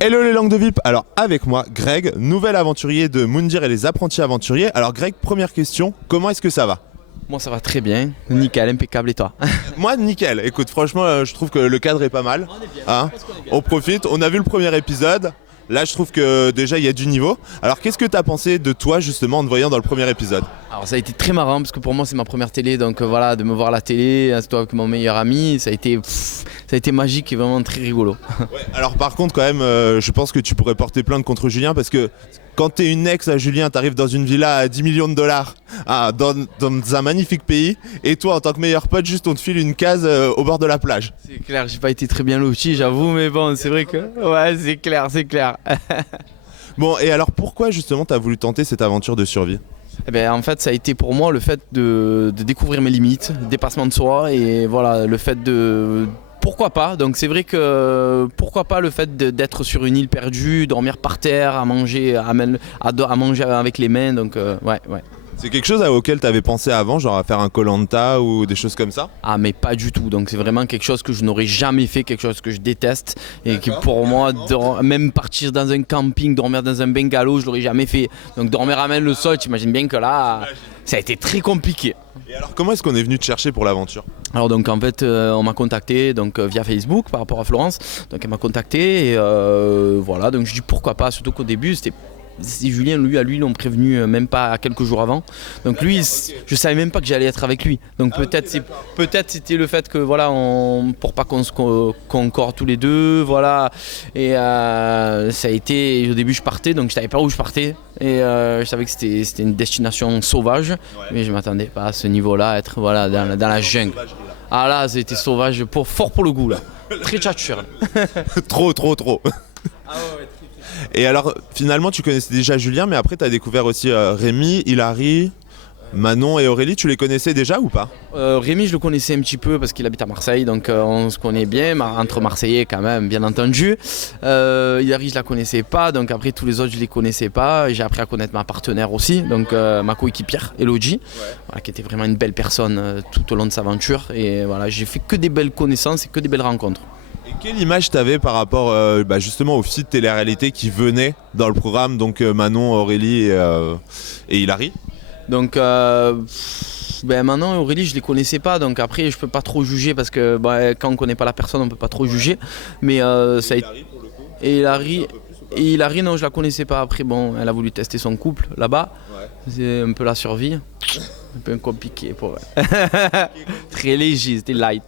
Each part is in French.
Hello les langues de VIP, alors avec moi Greg, nouvel aventurier de Moundir et les apprentis aventuriers. Alors Greg, première question, comment est-ce que ça va? Moi ça va très bien, nickel, impeccable et toi? Moi nickel, écoute franchement je trouve que le cadre est pas mal. Hein, on profite, on a vu le premier épisode, là je trouve que déjà il y a du niveau. Alors qu'est-ce que tu as pensé de toi justement en te voyant dans le premier épisode? Alors ça a été très marrant parce que pour moi c'est ma première télé, donc voilà, de me voir à la télé, c'est toi avec mon meilleur ami, ça a été magique et vraiment très rigolo. Ouais, alors par contre quand même je pense que tu pourrais porter plainte contre Julien parce que quand t'es une ex à Julien, t'arrives dans une villa à 10 millions de dollars dans un magnifique pays et toi en tant que meilleur pote juste on te file une case au bord de la plage. C'est clair, j'ai pas été très bien loti j'avoue, mais bon c'est vrai que ouais c'est clair, c'est clair. Bon et alors pourquoi justement t'as voulu tenter cette aventure de survie? Eh ben, en fait ça a été pour moi le fait de découvrir mes limites, le dépassement de soi et voilà le fait de... Pourquoi pas? Donc c'est vrai que pourquoi pas le fait d'être sur une île perdue, dormir par terre, à manger avec les mains, donc ouais. C'est quelque chose auquel t'avais pensé avant, genre à faire un koh-lanta ou des choses comme ça? Ah mais pas du tout, donc c'est vraiment quelque chose que je n'aurais jamais fait, quelque chose que je déteste et qui pour moi, même partir dans un camping, dormir dans un bungalow, je l'aurais jamais fait. Donc dormir à même le sol, t'imagines bien que là, ça a été très compliqué. Et alors comment est-ce qu'on est venu te chercher pour l'aventure? Alors donc en fait on m'a contacté donc, via Facebook par rapport à Florence, donc elle m'a contacté et voilà, donc je dis pourquoi pas, surtout qu'au début c'est Julien, lui l'ont prévenu même pas quelques jours avant. Donc lui, je savais même pas que j'allais être avec lui. Donc peut-être c'était le fait que voilà, pour pas qu'on se concorde tous les deux, voilà. Et ça a été au début je partais, donc je savais pas où je partais et je savais que c'était une destination sauvage, mais je m'attendais pas à ce niveau-là, à être voilà dans la jungle. Ah là, c'était sauvage, fort pour le goût là, très tchatcheur. Trop. Ah ouais. Et alors finalement tu connaissais déjà Julien mais après tu as découvert aussi Rémi, Hilary, Manon et Aurélie, tu les connaissais déjà ou pas? Rémi je le connaissais un petit peu parce qu'il habite à Marseille, donc on se connaît bien, entre Marseillais quand même bien entendu. Hilary je la connaissais pas, donc après tous les autres je les connaissais pas. J'ai appris à connaître ma partenaire aussi, donc ma coéquipière Elodie, voilà, qui était vraiment une belle personne tout au long de sa aventure. Et voilà, j'ai fait que des belles connaissances et que des belles rencontres. Et quelle image t'avais par rapport justement aux filles de télé-réalité qui venaient dans le programme, donc Manon, Aurélie et Hilary? Donc Manon et Aurélie je les connaissais pas, donc après je peux pas trop juger parce que quand on connaît pas la personne on peut pas trop juger. Mais ça a été... pour le coup. Et Hilary non je la connaissais pas, après bon elle a voulu tester son couple là-bas, c'est un peu la survie, un peu compliqué pour elle. Très léger, c'était light.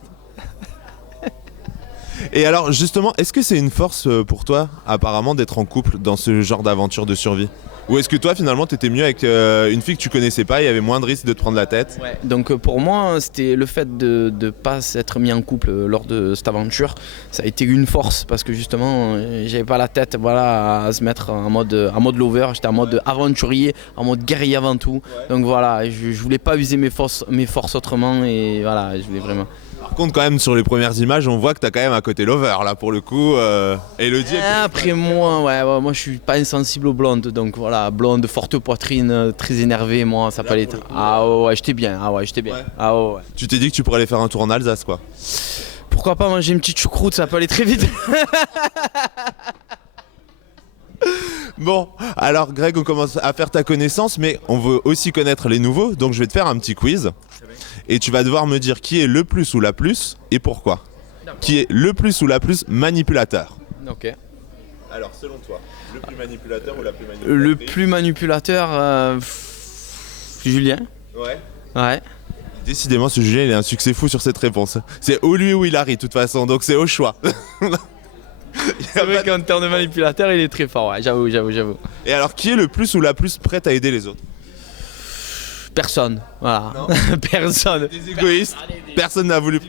Et alors justement, est-ce que c'est une force pour toi apparemment d'être en couple dans ce genre d'aventure de survie? Ou est-ce que toi finalement t'étais mieux avec une fille que tu connaissais pas, il y avait moins de risques de te prendre la tête? Ouais. Donc pour moi c'était le fait de ne pas s'être mis en couple lors de cette aventure, ça a été une force parce que justement j'avais pas la tête voilà, à se mettre en mode lover, j'étais en mode aventurier, en mode guerrier avant tout. Donc voilà, je voulais pas user mes forces autrement et voilà, je voulais vraiment... Par contre quand même sur les premières images on voit que t'as quand même un côté lover là pour le coup. Elodie après moi je suis pas insensible aux blondes, donc voilà, blonde, forte poitrine, très énervée, moi ça peut aller... Ah ouais j'étais bien, Ah ouais. Tu t'es dit que tu pourrais aller faire un tour en Alsace quoi? Pourquoi pas manger une petite choucroute, ça peut aller très vite. Bon, alors Greg, on commence à faire ta connaissance, mais on veut aussi connaître les nouveaux, donc je vais te faire un petit quiz. Et tu vas devoir me dire qui est le plus ou la plus et pourquoi. Qui est le plus ou la plus manipulateur? Ok. Alors, selon toi, le plus manipulateur ou la plus manipulatrice? Le plus manipulateur, Julien. Ouais. Décidément, ce Julien, il a un succès fou sur cette réponse. C'est ou lui ou Hilary, de toute façon, donc c'est au choix. C'est vrai qu'en termes de manipulateur, il est très fort, ouais, j'avoue. Et alors, qui est le plus ou la plus prête à aider les autres? Personne, voilà. Personne. Des égoïstes, personne n'a voulu. Au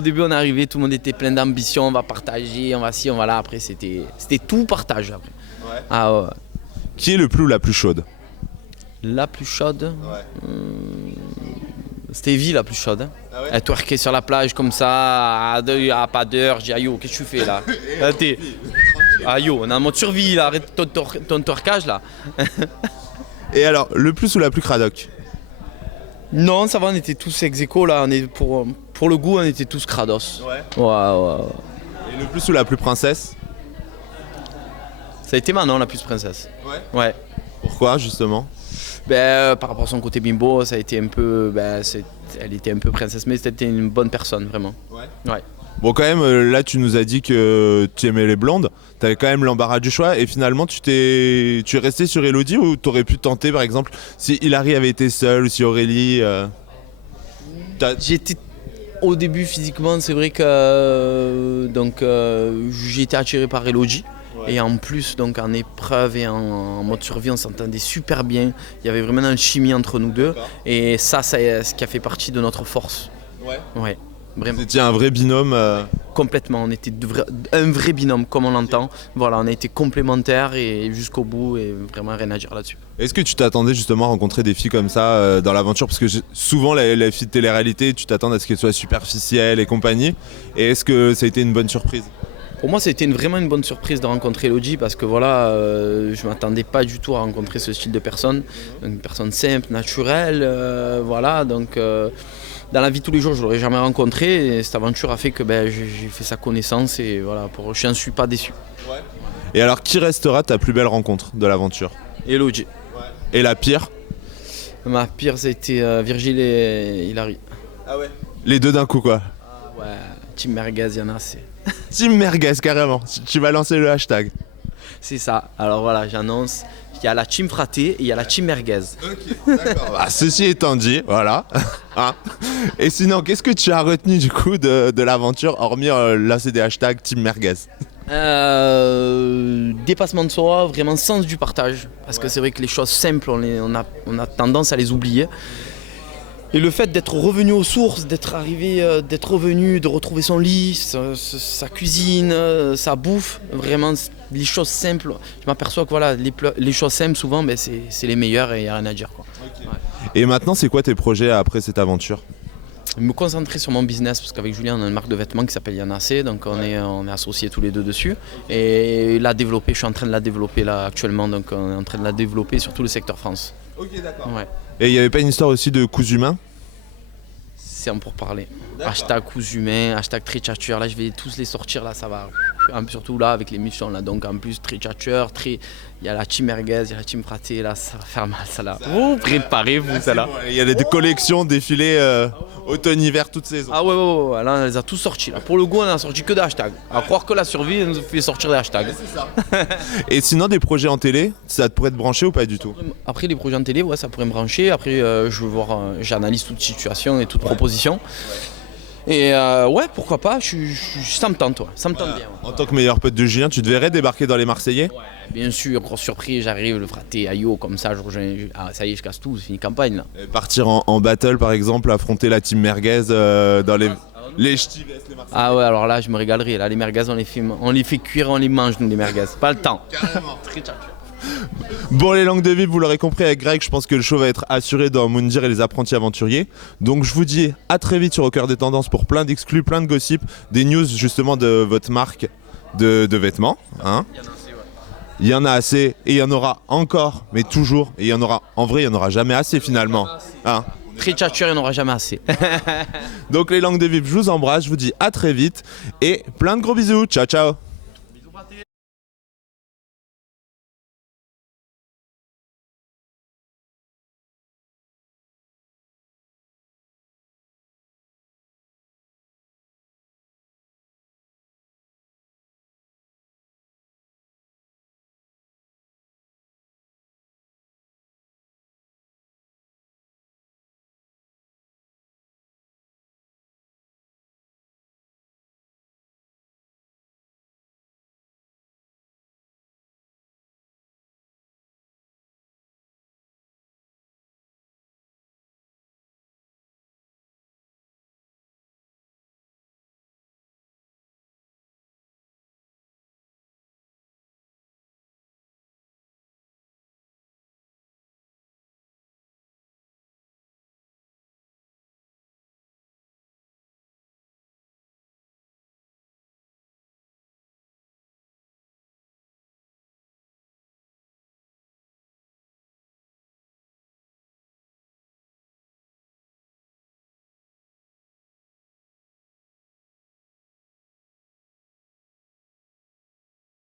début, on est arrivé, tout le monde était plein d'ambition, on va partager, on va ci, on va là. Après, c'était tout partage. Après. Ouais. Ah ouais. Qui est le plus ou la plus chaude? La plus chaude? Ouais. C'était Evie la plus chaude. Hein. Ah ouais? Elle twerkait sur la plage comme ça, à pas d'heure. Je dis, aïe, qu'est-ce que tu fais là? Aïe, on est en mode survie là, arrête ton twerkage là. Et alors, le plus ou la plus cradoc? Non, ça va, on était tous ex-aequo là, pour le goût, on était tous crados. Ouais. Ouais. Et le plus ou la plus princesse? Ça a été Manon la plus princesse. Ouais. Pourquoi justement? Par rapport à son côté bimbo, ça a été un peu. Elle était un peu princesse, mais c'était une bonne personne, vraiment. Ouais. Bon, quand même, là, tu nous as dit que tu aimais les blondes. Tu avais quand même l'embarras du choix. Et finalement, tu es resté sur Elodie ou tu aurais pu tenter, par exemple, si Hilary avait été seule ou si Aurélie. J'étais au début physiquement, c'est vrai que j'ai été attiré par Elodie. Et en plus, donc en épreuve et en mode survie, on s'entendait super bien. Il y avait vraiment une chimie entre nous deux. Et ça, c'est ce qui a fait partie de notre force. Ouais. Vraiment. C'était un vrai binôme. Complètement, on était un vrai binôme comme on l'entend. Voilà, on a été complémentaires et jusqu'au bout et vraiment rien à dire là-dessus. Est-ce que tu t'attendais justement à rencontrer des filles comme ça dans l'aventure? Parce que souvent les filles de télé-réalité, tu t'attends à ce qu'elles soient superficielles et compagnie. Et est-ce que ça a été une bonne surprise? Pour moi, ça a été vraiment une bonne surprise de rencontrer Elodie parce que voilà, je ne m'attendais pas du tout à rencontrer ce style de personne. Une personne simple, naturelle, voilà. Donc, dans la vie de tous les jours, je ne l'aurais jamais rencontré. Et cette aventure a fait que j'ai fait sa connaissance et voilà, je n'en suis pas déçu. Et alors, qui restera ta plus belle rencontre de l'aventure? Elodie. Et la pire? Ma pire, c'était Virgile et Hilary. Ah ouais? Les deux d'un coup, quoi. Ouais, Team Merguez, il y en a assez. Team Merguez, carrément. Tu vas lancer le hashtag. C'est ça. Alors voilà, j'annonce. Il y a la team fraté et il y a la team merguez. Ok, d'accord. Ceci étant dit, voilà. Hein. Et sinon, qu'est-ce que tu as retenu du coup de l'aventure, hormis lancer des hashtags team merguez? Dépassement de soi, vraiment sens du partage. Parce que c'est vrai que les choses simples, on a tendance à les oublier. Et le fait d'être revenu aux sources, d'être revenu, de retrouver son lit, sa cuisine, sa bouffe, vraiment les choses simples. Je m'aperçois que voilà, les choses simples souvent, c'est les meilleures et il n'y a rien à dire, quoi. Okay. Ouais. Et maintenant, c'est quoi tes projets après cette aventure? Me concentrer sur mon business parce qu'avec Julien on a une marque de vêtements qui s'appelle Yanacé, donc on est associés tous les deux dessus et je suis en train de la développer là actuellement, donc on est en train de la développer sur tout le secteur France. Ok, d'accord. Ouais. Et il n'y avait pas une histoire aussi de coups humains? C'est en pourparler. Hashtag coups humains, hashtag trichature, là je vais tous les sortir, là ça va. Surtout là avec l'émission là, donc en plus trichature, il y a la team merguez, il y a la team fraté, là ça va faire mal ça là. Vous préparez-vous ça là. Bon, il y a des collections défilées automne-hiver toute saison. Ah ouais, là on les a tous sortis. Là. Pour le goût on a sorti que des hashtags. À croire que la survie nous fait sortir des hashtags. C'est ça. Et sinon des projets en télé, ça pourrait te brancher ou pas du tout? Après les projets en télé, ouais ça pourrait me brancher. Après je veux voir, j'analyse toute situation et toute proposition. Et ouais, pourquoi pas, ça me tente, ça me tente bien. En tant que meilleur pote de Julien, tu te verrais débarquer dans les Marseillais? Ouais, bien sûr, grosse surprise, j'arrive, le fraté, aïe, comme ça, je rejoins. Ah, ça y est, je casse tout, c'est fini campagne là. Et partir en battle par exemple, affronter la team merguez dans les ch'tis vs les Marseillais. Ah ouais, alors là, je me régalerai. Là, les merguez, on les fait cuire, on les mange, nous, les merguez. Pas le temps. Carrément. Bon, les langues de vie, vous l'aurez compris avec Greg, je pense que le show va être assuré dans Moundir et les apprentis aventuriers. Donc je vous dis à très vite sur Au Cœur des Tendances pour plein d'exclus, plein de gossip, des news justement de votre marque de vêtements. Hein. Il y en a assez et il y en aura encore, mais toujours. Et il y en aura, en vrai, il n'y en aura jamais assez finalement. Hein. Trichature, il n'y en aura jamais assez. Donc les langues de vie, je vous embrasse, je vous dis à très vite et plein de gros bisous. Ciao, ciao.